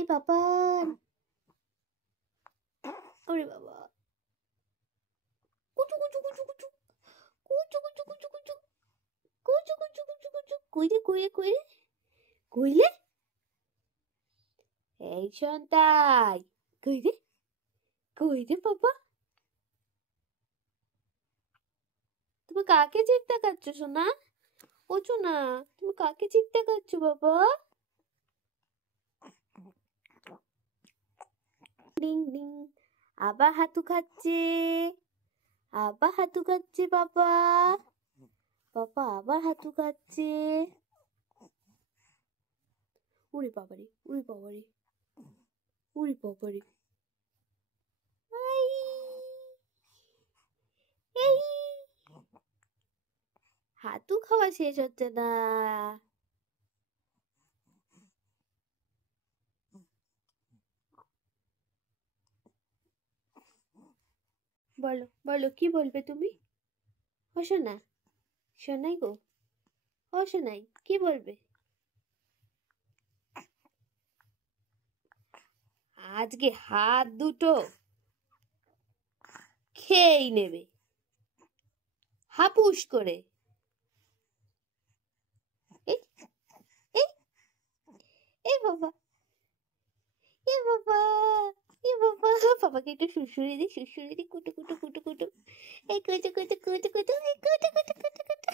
এ বাবা, ওরে বাবা, কুচু কুচু কুচু কুচু কুচু কুচু কুচু কুচু কুচু কুচু কুচু কুচু কইরে কইরে কইরে কইলে এই সন্তাই, কইরে কইরে বাবা, তুমি কাকে জিভ দেখাচ্ছ সোনা? ওঠো না, তুমি কাকে জিভ দেখাচ্ছ বাবা? ডিং ডিং, আবার হাতু খাচ্ছে, আবার হাতু খাচ্ছে বাবা, বাবা আবার হাতু খাচ্ছে। উড়ে বাবারে, উড়ে বাবারে, উড়ে বাবারে, এই হাতু খাওয়া শেষ হচ্ছে না। বলো বলো, কি বলবে তুমি? ও সোনা, সোনাই গো, ও সোনাই, কি বলবে? আজকে হাত দুটো খেয়েই নেবে হাপুস করে। এই এই এই বাবা, এ বাবা, এ বাবা, বাবাকে একটু শুশুরে দি, শুশুরে দি, কুটু কুটু কুটু কুটু, এই কুটু কুটু কুটু কুটু, এই কুটু কুটু কুটু কুটু।